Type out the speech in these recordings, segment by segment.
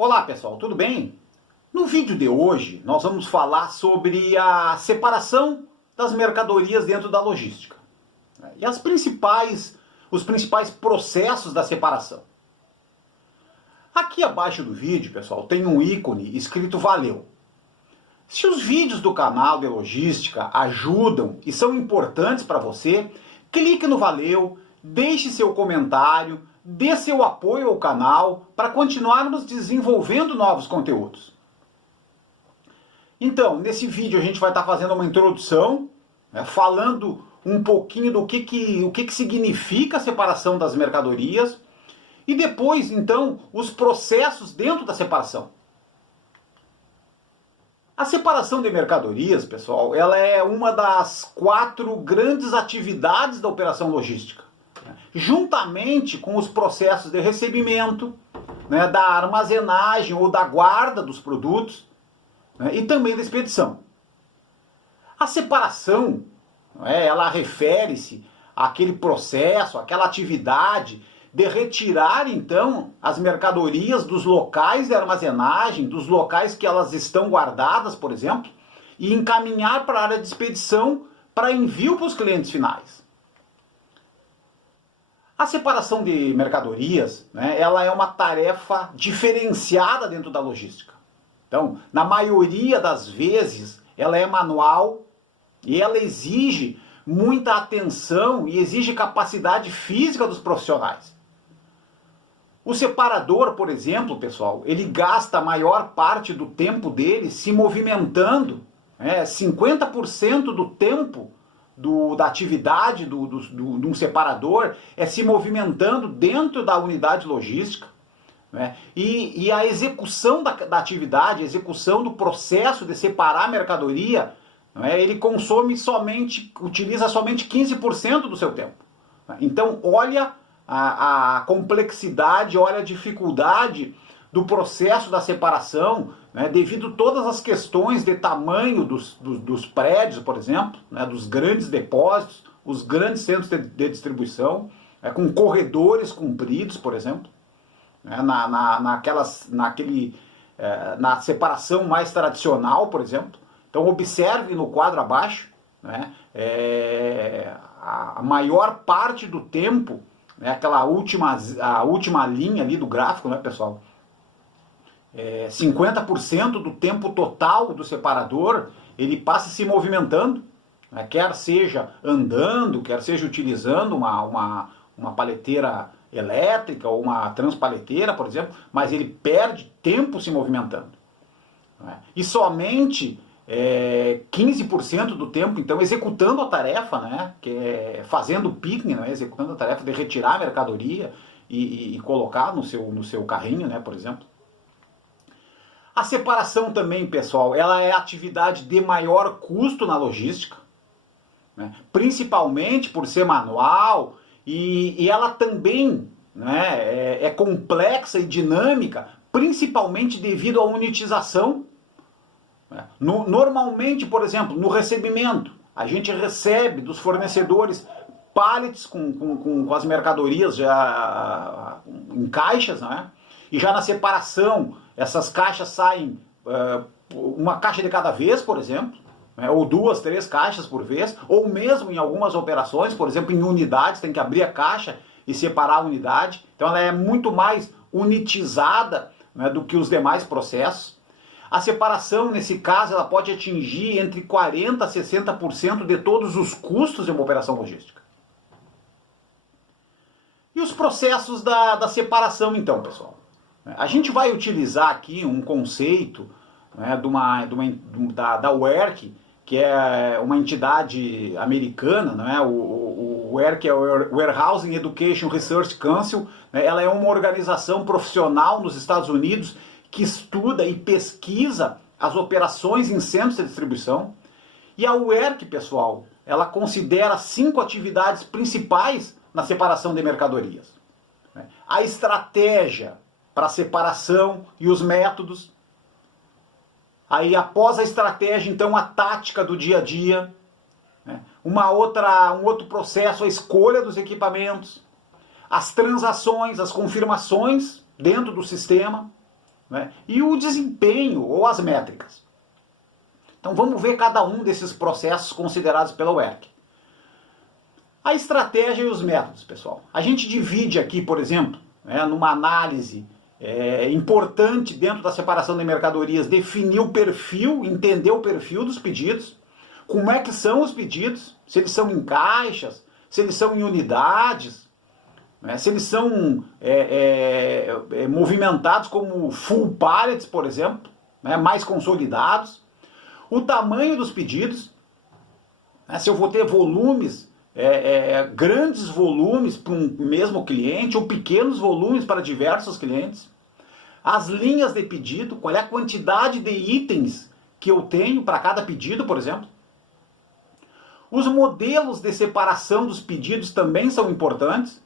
Olá pessoal, tudo bem? No vídeo de hoje nós vamos falar sobre a separação das mercadorias dentro da logística e os principais processos da separação. Aqui abaixo do vídeo, pessoal, tem um ícone escrito Valeu. Se os vídeos do canal de logística ajudam e são importantes para você, clique no Valeu, deixe seu comentário, dê seu apoio ao canal para continuarmos desenvolvendo novos conteúdos. Então, nesse vídeo a gente vai estar fazendo uma introdução, falando um pouquinho do que significa a separação das mercadorias e depois, então, os processos dentro da separação. A separação de mercadorias, pessoal, ela é uma das 4 grandes atividades da operação logística, juntamente com os processos de recebimento, da armazenagem ou da guarda dos produtos, e também da expedição. A separação, ela refere-se àquele processo, àquela atividade de retirar, então, as mercadorias dos locais de armazenagem, dos locais que elas estão guardadas, por exemplo, e encaminhar para a área de expedição para envio para os clientes finais. A separação de mercadorias, ela é uma tarefa diferenciada dentro da logística. Então, na maioria das vezes, ela é manual e ela exige muita atenção e exige capacidade física dos profissionais. O separador, por exemplo, pessoal, ele gasta a maior parte do tempo dele se movimentando, 50% do tempo da atividade de um separador é se movimentando dentro da unidade logística, e a execução da atividade, a execução do processo de separar a mercadoria, ele utiliza somente 15% do seu tempo. Então, olha a complexidade, olha a dificuldade do processo da separação, devido a todas as questões de tamanho dos prédios, por exemplo, dos grandes depósitos, os grandes centros de distribuição, com corredores compridos, por exemplo, na separação mais tradicional, por exemplo. Então observe no quadro abaixo, a maior parte do tempo, a última linha ali do gráfico, pessoal, 50% do tempo total do separador, ele passa se movimentando, quer seja andando, quer seja utilizando uma paleteira elétrica ou uma transpaleteira, por exemplo, mas ele perde tempo se movimentando. E somente 15% do tempo, então, executando a tarefa, que é fazendo o picking, executando a tarefa de retirar a mercadoria e colocar no seu carrinho, por exemplo. A separação também, pessoal, ela é a atividade de maior custo na logística, principalmente por ser manual, e ela também é complexa e dinâmica, principalmente devido à unitização. Normalmente, por exemplo, no recebimento, a gente recebe dos fornecedores pallets com as mercadorias já em caixas, e já na separação, essas caixas saem uma caixa de cada vez, por exemplo, ou 2, 3 caixas por vez, ou mesmo em algumas operações, por exemplo, em unidades, tem que abrir a caixa e separar a unidade. Então ela é muito mais unitizada do que os demais processos. A separação, nesse caso, ela pode atingir entre 40% a 60% de todos os custos de uma operação logística. E os processos da separação, então, pessoal? A gente vai utilizar aqui um conceito da WERC, que é uma entidade americana, o WERC é o Warehousing Education Research Council, ela é uma organização profissional nos Estados Unidos que estuda e pesquisa as operações em centros de distribuição. E a WERC, pessoal, ela considera 5 atividades principais na separação de mercadorias. A estratégia para a separação e os métodos. Aí, após a estratégia, então, a tática do dia a dia. Um outro processo, a escolha dos equipamentos. As transações, as confirmações dentro do sistema. né, e o desempenho ou as métricas. Então vamos ver cada um desses processos considerados pela WERC. A estratégia e os métodos, pessoal. A gente divide aqui, por exemplo, né, numa análise importante dentro da separação de mercadorias, definir o perfil, entender o perfil dos pedidos, como é que são os pedidos, se eles são em caixas, se eles são em unidades, né, se eles são movimentados como full pallets, por exemplo, né, mais consolidados, o tamanho dos pedidos, né, se eu vou ter volumes, grandes volumes para um mesmo cliente ou pequenos volumes para diversos clientes, as linhas de pedido, qual é a quantidade de itens que eu tenho para cada pedido, por exemplo. Os modelos de separação dos pedidos também são importantes.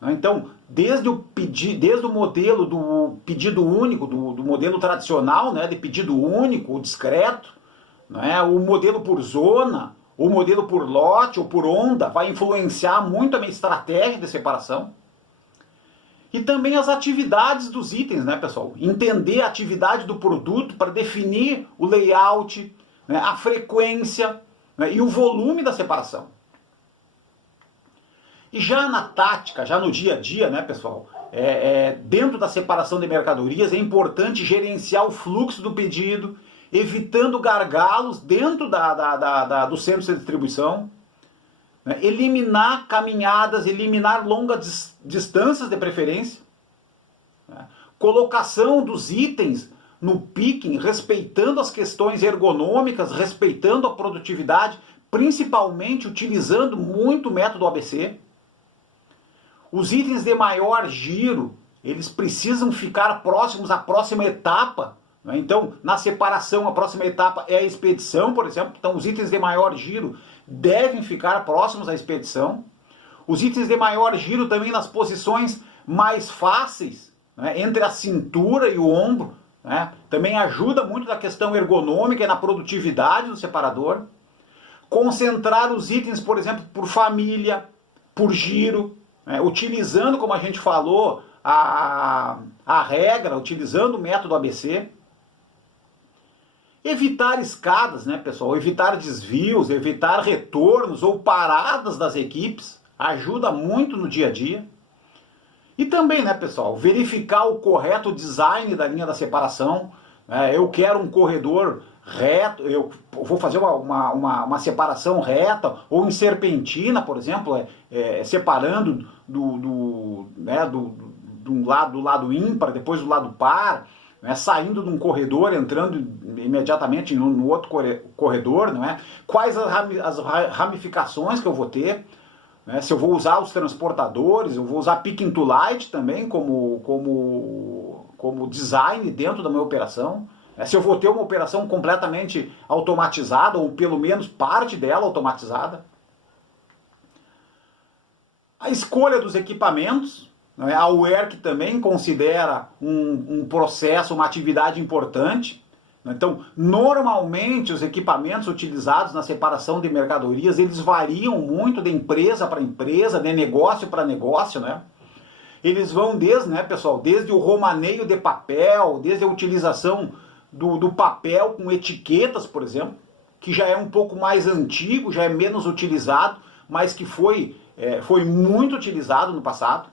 Né? Então, desde o modelo do pedido único, do modelo tradicional, né, de pedido único, discreto, né, o modelo por zona, o modelo por lote ou por onda, vai influenciar muito a minha estratégia de separação. E também as atividades dos itens, né, pessoal? Entender a atividade do produto para definir o layout, né, a frequência, né, e o volume da separação. E já na tática, já no dia a dia, né, pessoal, dentro da separação de mercadorias, é importante gerenciar o fluxo do pedido, evitando gargalos dentro do centro de distribuição, né, eliminar caminhadas, eliminar longas distâncias de preferência, né, colocação dos itens no picking, respeitando as questões ergonômicas, respeitando a produtividade, principalmente utilizando muito o método ABC. Os itens de maior giro, eles precisam ficar próximos à próxima etapa. Né? Então, na separação, a próxima etapa é a expedição, por exemplo. Então, os itens de maior giro devem ficar próximos à expedição. Os itens de maior giro também nas posições mais fáceis, né, entre a cintura e o ombro, né, também ajuda muito na questão ergonômica e na produtividade do separador. Concentrar os itens, por exemplo, por família, por giro, né, utilizando, como a gente falou, a regra, utilizando o método ABC. Evitar escadas, né, pessoal? Evitar desvios, evitar retornos ou paradas das equipes ajuda muito no dia a dia. E também, né, pessoal, verificar o correto design da linha da separação. Eu quero um corredor reto, eu vou fazer uma separação reta ou em serpentina, por exemplo, separando do lado ímpar, depois do lado par, né, saindo de um corredor, entrando imediatamente no outro corredor, não é? Quais as ramificações que eu vou ter, né? Se eu vou usar os transportadores, eu vou usar picking to light também como design dentro da minha operação. Se eu vou ter uma operação completamente automatizada, ou pelo menos parte dela automatizada. A escolha dos equipamentos. A WERC também considera um processo, uma atividade importante. Então, normalmente, os equipamentos utilizados na separação de mercadorias, eles variam muito de empresa para empresa, de negócio para negócio, né? Eles vão desde o romaneio de papel, desde a utilização do papel com etiquetas, por exemplo, que já é um pouco mais antigo, já é menos utilizado, mas que foi muito utilizado no passado.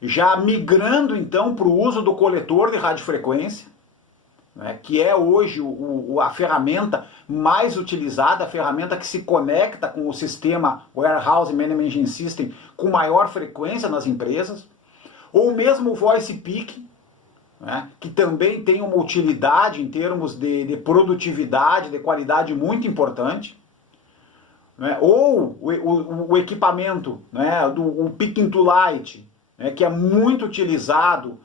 Já migrando então para o uso do coletor de radiofrequência, né, que é hoje a ferramenta mais utilizada, a ferramenta que se conecta com o sistema Warehouse Management System com maior frequência nas empresas, ou mesmo o Voice Picking, né, que também tem uma utilidade em termos de produtividade, de qualidade muito importante. Né, ou o equipamento, né, o Picking to Light, que é muito utilizado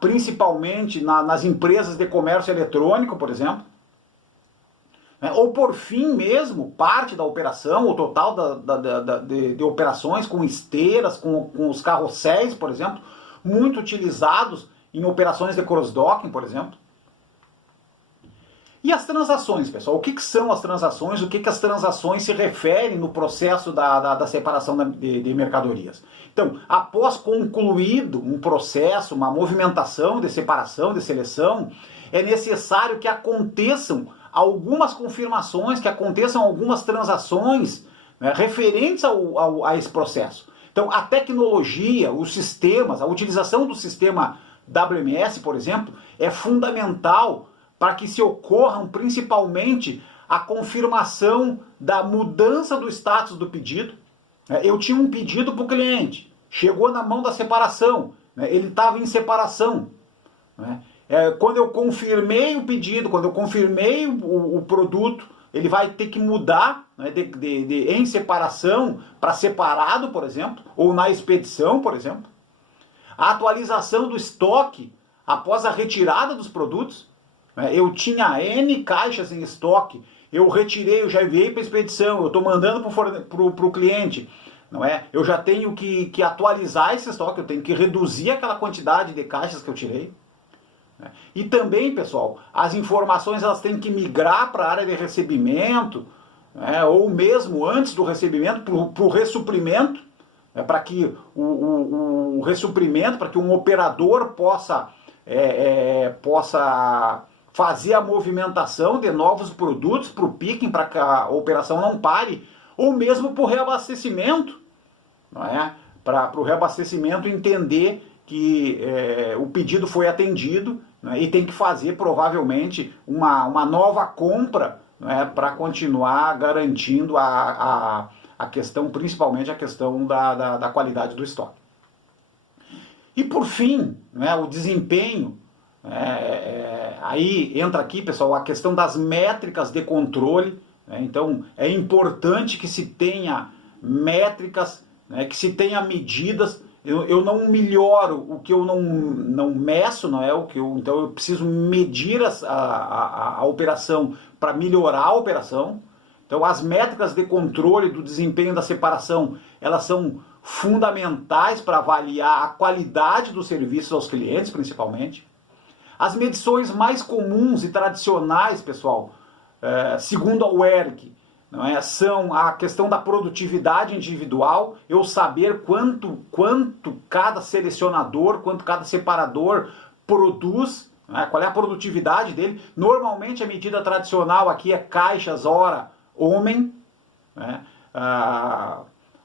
principalmente nas empresas de comércio eletrônico, por exemplo. Ou por fim mesmo, parte da operação, o total de operações com esteiras, com os carrosséis, por exemplo, muito utilizados em operações de cross-docking, por exemplo. E as transações, pessoal? O que são as transações? O que as transações se referem no processo da separação de mercadorias? Então, após concluído um processo, uma movimentação de separação, de seleção, é necessário que aconteçam algumas confirmações, que aconteçam algumas transações, né, referentes a esse processo. Então, a tecnologia, os sistemas, a utilização do sistema WMS, por exemplo, é fundamental para que se ocorram principalmente a confirmação da mudança do status do pedido. Eu tinha um pedido para o cliente, chegou na mão da separação, ele estava em separação. Quando eu confirmei o pedido, quando eu confirmei o produto, ele vai ter que mudar, né, em separação para separado, por exemplo, ou na expedição, por exemplo. A atualização do estoque após a retirada dos produtos. Eu tinha N caixas em estoque, eu retirei, eu já enviei para a expedição, eu estou mandando para o cliente. Não é? Eu já tenho que atualizar esse estoque, eu tenho que reduzir aquela quantidade de caixas que eu tirei. E também, pessoal, as informações elas têm que migrar para a área de recebimento, ou mesmo antes do recebimento, para o ressuprimento, para que o ressuprimento, para que um operador possa fazer a movimentação de novos produtos para o picking, para que a operação não pare, ou mesmo para o reabastecimento, para o reabastecimento entender que o pedido foi atendido, e tem que fazer provavelmente uma nova compra, para continuar garantindo a questão, principalmente a questão da qualidade do estoque. E por fim, o desempenho, aí entra aqui, pessoal, a questão das métricas de controle. Então é importante que se tenha métricas, que se tenha medidas. Eu não melhoro o que eu não meço, então eu preciso medir a operação para melhorar a operação. Então as métricas de controle do desempenho da separação, elas são fundamentais para avaliar a qualidade dos serviços aos clientes, principalmente. As medições mais comuns e tradicionais, pessoal, segundo a WERC, são a questão da produtividade individual, eu saber quanto cada selecionador, quanto cada separador produz, qual é a produtividade dele. Normalmente a medida tradicional aqui é caixas hora homem,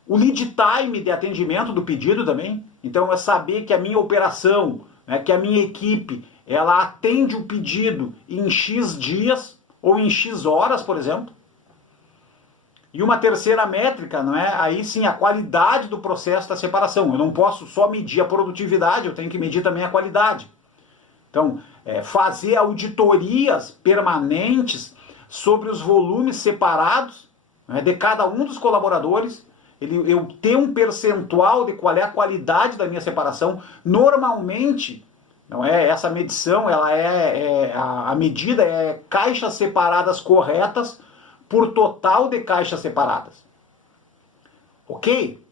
o lead time de atendimento do pedido também. Então é saber que a minha operação, que a minha equipe, ela atende o pedido em X dias ou em X horas, por exemplo. E uma terceira métrica, aí sim a qualidade do processo da separação. Eu não posso só medir a produtividade, eu tenho que medir também a qualidade. Então, fazer auditorias permanentes sobre os volumes separados, de cada um dos colaboradores, eu ter um percentual de qual é a qualidade da minha separação. Normalmente, essa medição, a medida é caixas separadas corretas por total de caixas separadas. Ok?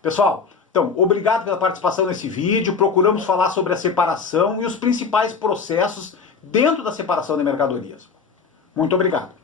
Pessoal, então, obrigado pela participação nesse vídeo. Procuramos falar sobre a separação e os principais processos dentro da separação de mercadorias. Muito obrigado.